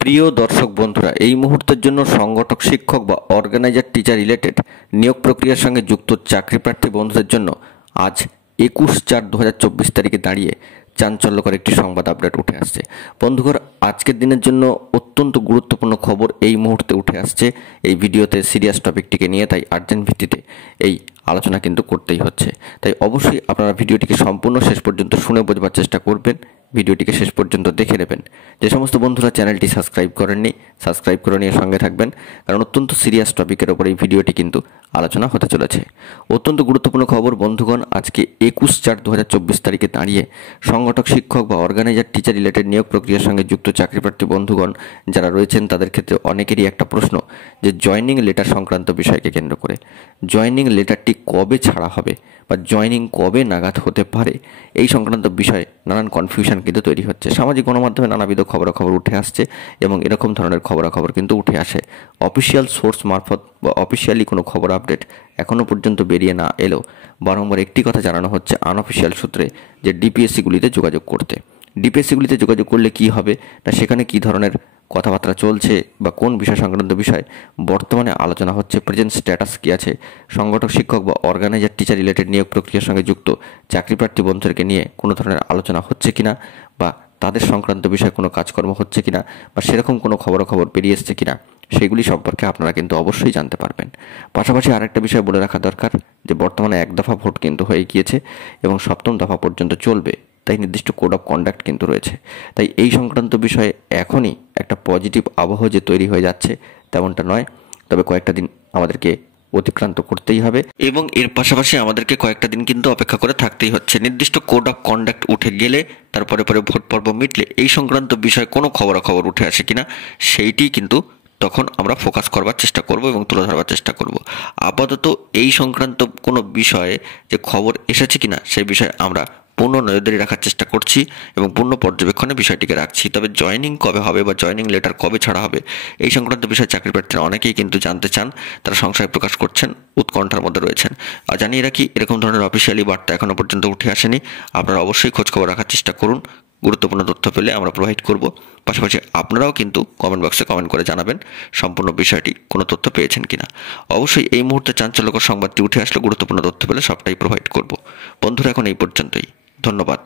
প্রিয় দর্শক বন্ধুরা, এই মুহূর্তের জন্য সংগঠক শিক্ষক বা অর্গানাইজার টিচার রিলেটেড নিয়োগ প্রক্রিয়ার সঙ্গে যুক্ত চাকরি প্রার্থী বন্ধুদের জন্য আজ 21/4/2024 তারিখে দাঁড়িয়ে চাঞ্চল্যকর একটি সংবাদ আপডেট উঠে আসছে। বন্ধুগণ, আজকের দিনের জন্য অত্যন্ত গুরুত্বপূর্ণ খবর এই মুহূর্তে উঠে আসছে এই ভিডিওতে সিরিয়াস টপিকটিকে নিয়ে, তাই আর্জেন্ট ভিত্তিতে এই আলোচনা কিন্তু করতেই হচ্ছে। তাই অবশ্যই আপনারা ভিডিওটিকে সম্পূর্ণ শেষ পর্যন্ত শুনে বোঝবার চেষ্টা করবেন, ভিডিওটিকে শেষ পর্যন্ত দেখে নেবেন। যে সমস্ত বন্ধুরা চ্যানেলটি সাবস্ক্রাইব করেননি, সাবস্ক্রাইব করে নিয়ে সঙ্গে থাকবেন, কারণ অত্যন্ত সিরিয়াস টপিকের ওপর এই ভিডিওটি কিন্তু আলোচনা হতে চলেছে। অত্যন্ত গুরুত্বপূর্ণ খবর বন্ধুগণ, আজকে 21/4/2024 তারিখে দাঁড়িয়ে সংগঠক শিক্ষক বা অর্গানাইজার টিচার রিলেটেড নিয়োগ প্রক্রিয়ার সঙ্গে যুক্ত চাকরিপ্রার্থী বন্ধুগণ যারা রয়েছেন তাদের ক্ষেত্রে অনেকেরই একটা প্রশ্ন, যে জয়নিং লেটার সংক্রান্ত বিষয়কে কেন্দ্র করে জয়নিং লেটারটি কবে ছাড়া হবে বা জয়নিং কবে নাগাদ হতে পারে, এই সংক্রান্ত বিষয়ে নানান কনফিউশন কিন্তু তৈরি হচ্ছে। সামাজিক গণমাধ্যমে নানাবিধ খবরাখবর উঠে আসছে এবং এরকম ধরনের খবরাখবর কিন্তু উঠে আসে। অফিসিয়াল সোর্স মারফত বা অফিসিয়ালি কোনো খবর আপডেট এখনও পর্যন্ত বেরিয়ে না এলেও বারংবার একটি কথা জানানো হচ্ছে আনঅফিসিয়াল সূত্রে, যে ডিপিএসসিগুলিতে যোগাযোগ করতে। ডিপিএসসিগুলিতে যোগাযোগ করলে কি হবে না, সেখানে কী ধরনের কথাবার্তা চলছে বা কোন বিষয় সংক্রান্ত বিষয় বর্তমানে আলোচনা হচ্ছে, প্রেজেন্ট স্ট্যাটাস কী আছে, সংগঠক শিক্ষক বা অর্গানাইজার টিচার রিলেটেড নিয়োগ প্রক্রিয়ার সঙ্গে যুক্ত চাকরিপ্রার্থী বন্ধুদেরকে নিয়ে কোনো ধরনের আলোচনা হচ্ছে কিনা, বা তাদের সংক্রান্ত বিষয়ে কোনো কাজকর্ম হচ্ছে কিনা, বা সেরকম কোনো খবরাখবর বেরিয়ে এসছে কিনা, সেগুলি সম্পর্কে আপনারা কিন্তু অবশ্যই জানতে পারবেন। পাশাপাশি আরেকটা বিষয় বলে রাখা দরকার, যে বর্তমানে 1 দফা ভোট কিন্তু হয়ে গিয়েছে এবং 7ম দফা পর্যন্ত চলবে, তাই নির্দিষ্ট কোড অফ কন্ডাক্ট কিন্তু রয়েছে। তাই এই সংক্রান্ত বিষয়ে এখনই একটা পজিটিভ আবহ যে তৈরি হয়ে যাচ্ছে তেমনটা নয়, তবে কয়েকটা দিন আমাদেরকে অতিক্রান্ত করতেই হবে এবং এর পাশাপাশি আমাদেরকে কয়েকটা দিন কিন্তু অপেক্ষা করে থাকতেই হচ্ছে। নির্দিষ্ট কোড অফ কন্ডাক্ট উঠে গেলে তারপরে ভোট পর্ব মিটলে এই সংক্রান্ত বিষয়ে কোনো খবরাখবর উঠে আসে কিনা সেইটি কিন্তু তখন আমরা ফোকাস করবার চেষ্টা করব এবং তুলে ধরবার চেষ্টা করব। আপাতত এই সংক্রান্ত কোনো বিষয়ে যে খবর এসেছে কিনা সেই বিষয়ে আমরা পূর্ণ নজরদারি রাখার চেষ্টা করছি এবং পূর্ণ পর্যবেক্ষণে বিষয়টিকে রাখছি। তবে জয়নিং কবে হবে বা জয়নিং লেটার কবে ছাড়া হবে, এই সংক্রান্ত বিষয়ে চাকরি প্রার্থীরা অনেকেই কিন্তু জানতে চান, তারা সংশয় প্রকাশ করছেন, উৎকণ্ঠার মধ্যে রয়েছেন। আর জানিয়ে রাখি, এরকম ধরনের অফিসিয়ালি বার্তা এখনও পর্যন্ত উঠে আসেনি। আপনারা অবশ্যই খোঁজখবর রাখার চেষ্টা করুন, গুরুত্বপূর্ণ তথ্য পেলে আমরা প্রোভাইড করব। পাশাপাশি আপনারাও কিন্তু কমেন্ট বক্সে কমেন্ট করে জানাবেন সম্পূর্ণ বিষয়টি কোনো তথ্য পেয়েছেন কিনা। অবশ্যই এই মুহূর্তে চাঞ্চল্যকর সংবাদটি উঠে আসলে গুরুত্বপূর্ণ তথ্য পেলে সবটাই প্রোভাইড করব। বন্ধুরা, এখন এই পর্যন্তই। ধন্যবাদ।